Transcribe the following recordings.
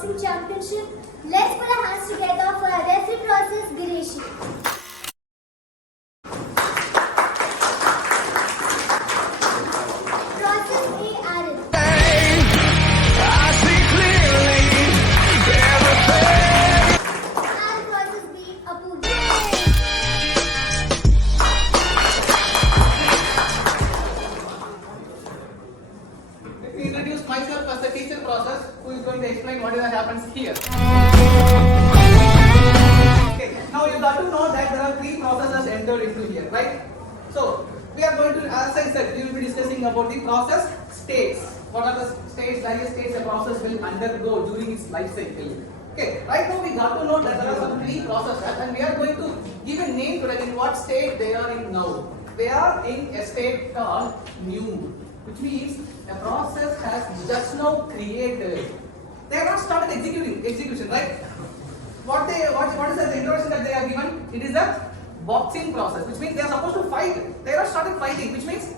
Boxing Championship. Let's put our hands together for our referee process, Gireshi. Process A, Aaron. And process B, Apoorvo. Let me introduce myself as the teacher process who is going to explain what happens here. Okay, now you got to know that there are three processes entered into here, right? So we are going to, as I said, we will be discussing about the process states. What are the states, various states a process will undergo during its life cycle. Okay, right now we got to know that there are some three processes and we are going to give a name to that in what state they are in now. They are in a state called new, which means a process has just now created. They have not started execution, right? What is the introduction that they are given? It is a boxing process, which means they are supposed to fight. They have not started fighting, which means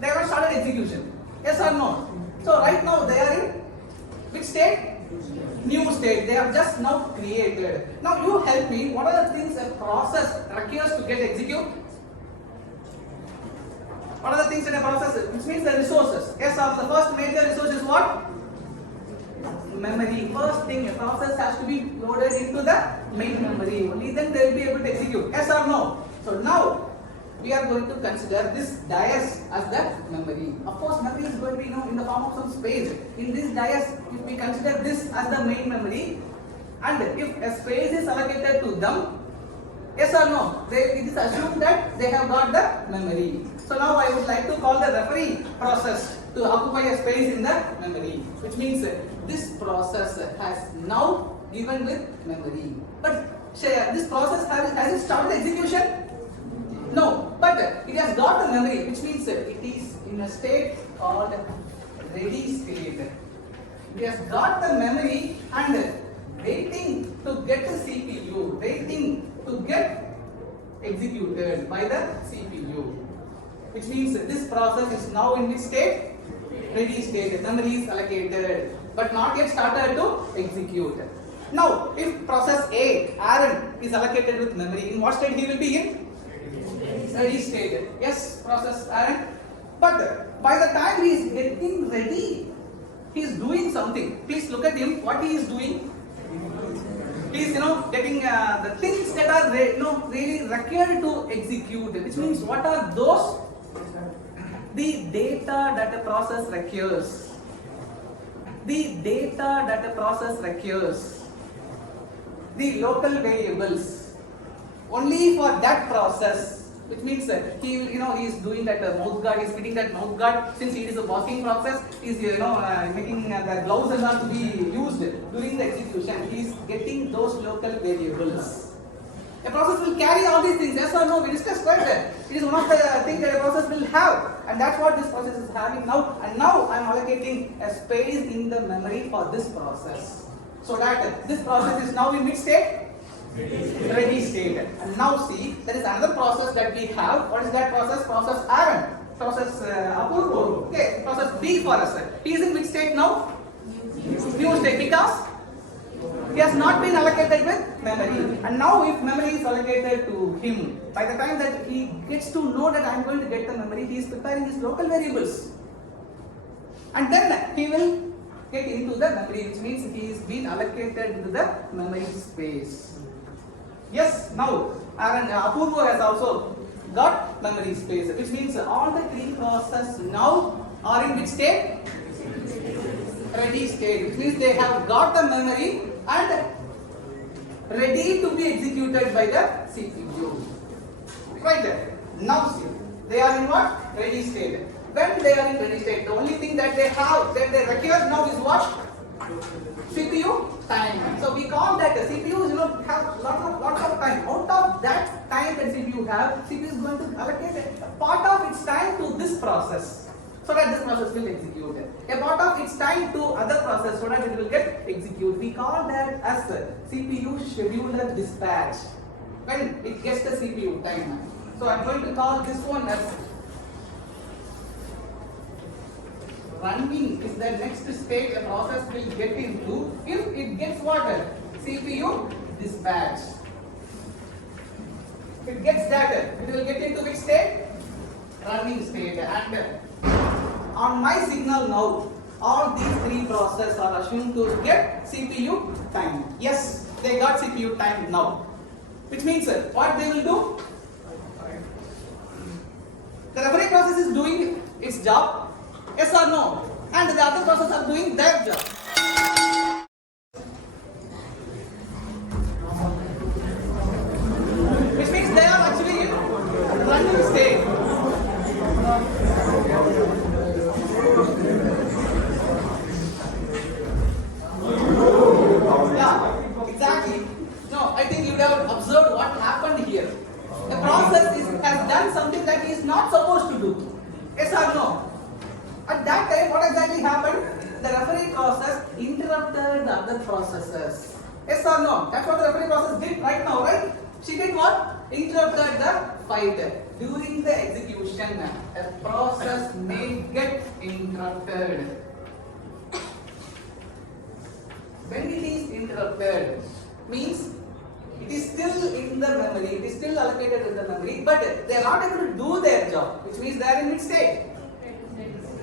they have not started execution. Yes or no? So right now they are in which state? New state. They have just now created. Now you help me. What are the things a process requires to get executed? What are the things in a process? Which means the resources. Yes, the first major resource is what? Memory. First thing, a process has to be loaded into the main memory. Only then they will be able to execute. Yes or no? So now we are going to consider this Dais as the memory. Of course, memory is going to be in the form of some space. In this Dais, if we consider this as the main memory, and if a space is allocated to them, yes or no? It is assumed that they have got the memory. So now I would like to call the referee process to occupy a space in the memory, which means this process has now given with memory. But this process has it started execution? No, but it has got the memory, which means it is in a state called ready state. It has got the memory and waiting to get the CPU, waiting to get executed by the CPU. Which means this process is now in which state? Ready state. Memory is allocated, but not yet started to execute. Now, if process A, Aaron, is allocated with memory, in what state he will be in? Ready state. Yes, process Aaron. But by the time he is getting ready, he is doing something. Please look at him. What he is doing? He is, getting the things that are really required to execute. Which means what are those? The data that a process requires. The data that a process requires. The local variables. Only for that process. Which means that he is doing that mouth guard, he is fitting that mouth guard. Since it is a walking process, he is making the gloves and all to be used during the execution. He is getting those local variables. A process will carry all these things. Yes or no? We discussed quite that. It is one of the things that a process will have, and that's what this process is having now. And now I am allocating a space in the memory for this process, so that this process is now in which state? Ready state. And now see, there is another process that we have. What is that process? Process Aaron. Process Apoorvo. Okay. Process B for us. He is in which state now? New state, because he has not been allocated with memory. And now if memory is allocated to him, by the time that he gets to know that I am going to get the memory, he is preparing his local variables. And then he will get into the memory, which means he is being allocated to the memory space. Yes, now Apoorvo has also got memory space, which means all the three processes now are in which state? Ready state, which means they have got the memory and ready to be executed by the CPU. Right there. Now see, they are in what? Ready state. When they are in ready state, the only thing that they have, that they require now is what? CPU time. So we call that the CPUs have lots of time. Out of that time that CPU have, CPU is going to allocate a part of its time to this process, so that this process will execute. A part of its time to other process, so that it will get executed. We call that as CPU scheduler dispatch. When it gets the CPU time. So I am going to call this one as running is the next state a process will get into if it gets what? CPU dispatch. If it gets that, it will get into which state? Running state. And on my signal now, all these three processes are assumed to get CPU time. Yes, they got CPU time now. Which means what they will do? The referee process is doing its job, yes or no? And the other processes are doing their job. Which means they are actually in running state. Yeah, exactly. No, I think you would have observed what happened here. The process has done something that he is not supposed to do. Yes or no? At that time, what exactly happened? The referee process interrupted the other processes. Yes or no? That's what the referee process did right now, right? She did what? Interrupted the fight. During the execution, a process may get interrupted. When it is interrupted, means it is still in the memory, it is still allocated in the memory, but they are not able to do their job, which means they are in which state?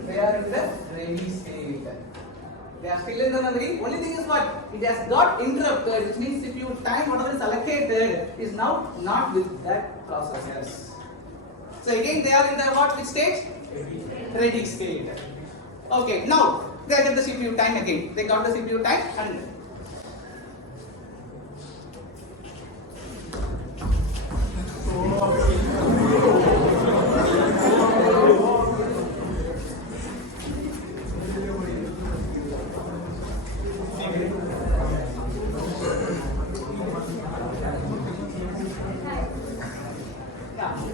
They are in the ready state. They are still in the memory. Only thing is what? It has got interrupted, which means if you time whatever is allocated is now not with that processors. So again they are in the what? Which state? Ready state. Okay, now they get the CPU time again. They got the CPU time and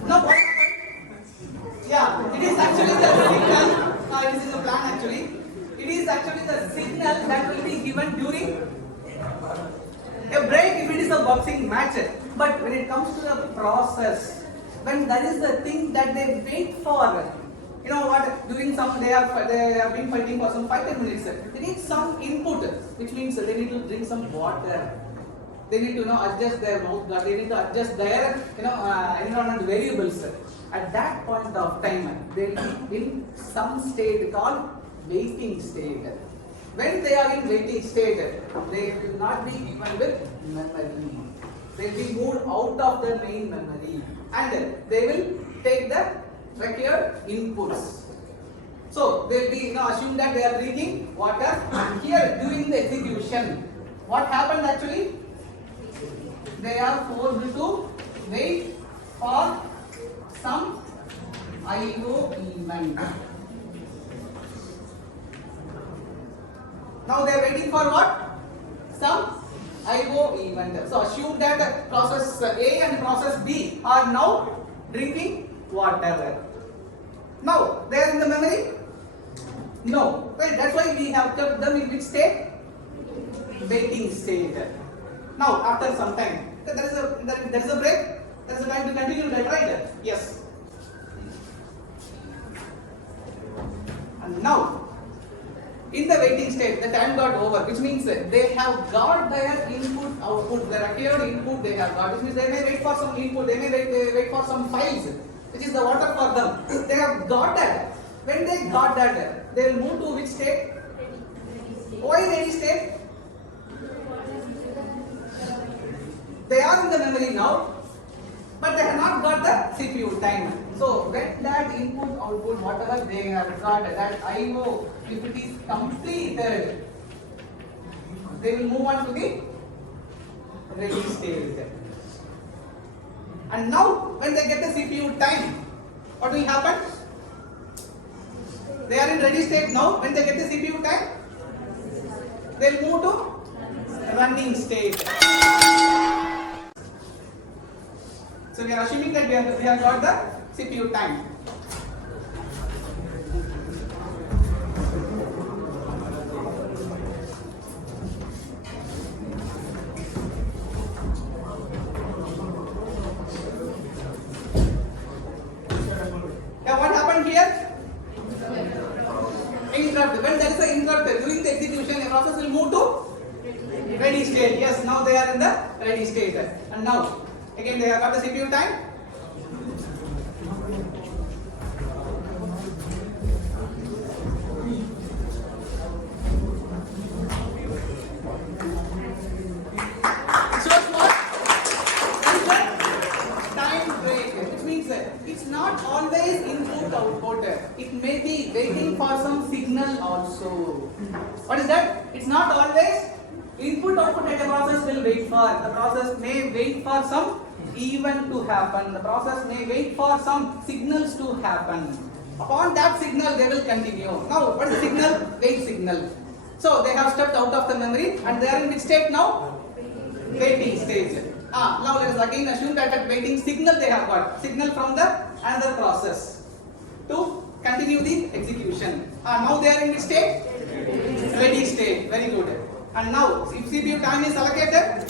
now what happened? Yeah, it is actually the signal. This is a plan actually. It is actually the signal that will be given during a break if it is a boxing match. But when it comes to the process, when that is the thing that they wait for, you know what? During some they have been fighting for some 5-10 minutes. They need some input, which means they need to drink some water. They need to adjust their mouth guard. They need to adjust their environment variables. At that point of time, they will be in some state called waiting state. When they are in waiting state, they will not be given with memory. They will be moved out of the main memory, and they will take the required inputs. So they will be assume that they are drinking water, and here during the execution, what happened actually? They are forced to wait for some IO event. Now they are waiting for what? Some IO event. So assume that process A and process B are now drinking water. Now they are in the memory? No. Well, that's why we have kept them in which state? Waiting state. Now after some time, there is a break. There is a time to continue that, right? Yes. And now, in the waiting state, the time got over, which means they have got their input, output, their required input they have got. Which means they may wait for some input, they may wait for some files, which is the water for them. They have got that. When they got that, they will move to which state? Why ready state? They are in the memory now, but they have not got the CPU time. So when that input, output, whatever they have got, that IO, if it is completed, they will move on to the ready state. And now when they get the CPU time, what will happen? They are in ready state now. When they get the CPU time, they will move to running state. So we are assuming that we have got the CPU time. Now what happened here? will move to ready state. Yes, now they are in the ready state. And now, again they have got the CPU time. It's not always input output. It may be waiting for some signal also. What is that? It's not always input output that a process will wait for. The process may wait for some event to happen. The process may wait for some signals to happen. Upon that signal, they will continue. Now, what is signal? Wait signal. So they have stepped out of the memory and they are in which state now? Waiting stage. Now let us again assume that at waiting signal they have got. Signal from the another process to continue the execution. Now they are in which state? Ready state. Very good. And now if CPU time is allocated,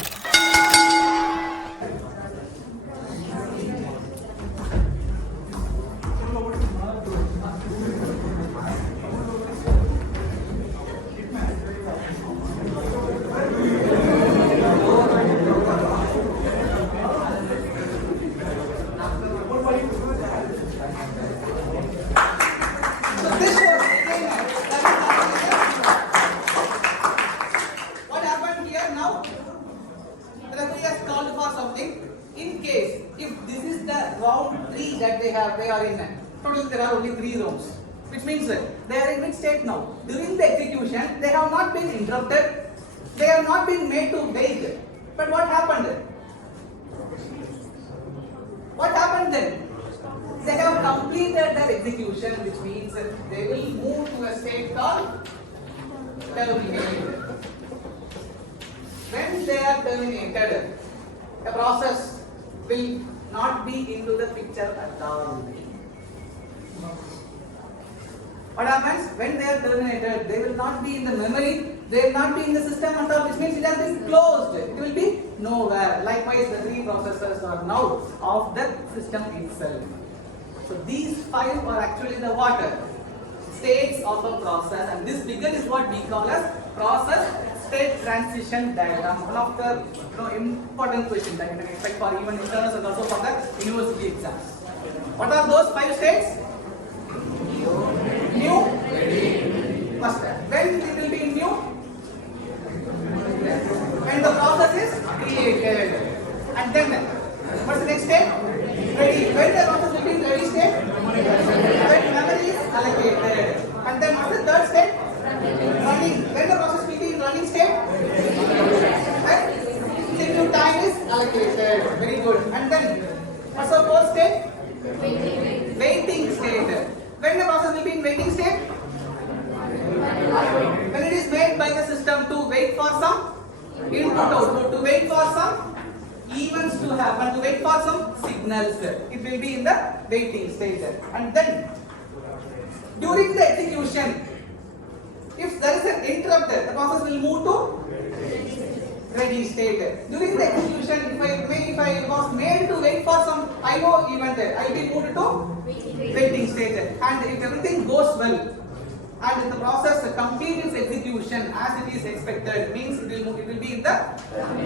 which means they are in which state now? During the execution, they have not been interrupted, they have not been made to wait. But what happened? What happened then? They have completed their execution, which means they will move to a state called terminated. When they are terminated, the process will not be into the picture at all. What happens? When they are terminated, they will not be in the memory, they will not be in the system at all, which means it has been closed. It will be nowhere. Likewise, the three processors are now of the system itself. So these five are actually the what? States of a process, and this figure is what we call as process state transition diagram. One of the important questions that you can expect for even internals and also for the university exams. What are those five states? New, first. When it will be new? When the process is created. And then, what's the next step? Ready. When the process will be in ready state? When memory is allocated. And then what's the third step? Running. When the process will be in running state? When time is allocated. Very good. And then, what's the fourth step? Waiting state. When the process will be in waiting state? When it is made by the system to wait for some input output, to wait for some events to happen, to wait for some signals, it will be in the waiting stage. And then during the execution, if there is an interrupt, the process will move to ready state. During the execution, if I was made to wait for some IO event, I will be moved to waiting state. And if everything goes well, and if the process completes its execution as it is expected, means it will be in the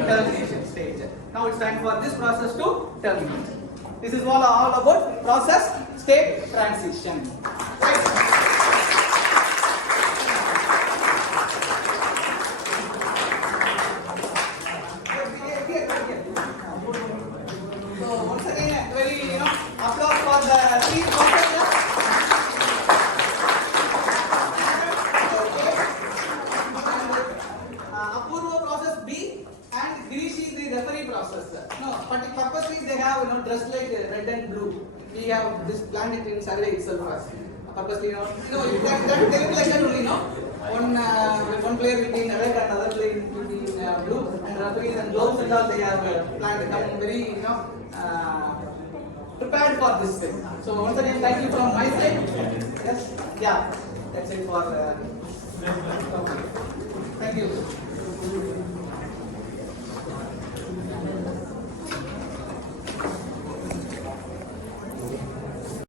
termination stage. Now it's time for this process to terminate. This is all about process state transition. Right. So once again, very applause for the three processes. Apoorvo process B and Gireshi the referee process. No, but purposely they have dressed like red and blue. We have this planned it in Saturday itself for us. Purposely, that they look like that only, one player will be in red and other player will be in blue, and referees and gloves and all they have planned. Come very prepared for this thing. So once again, thank you from my side. Yes, yeah, that's it for. Thank you.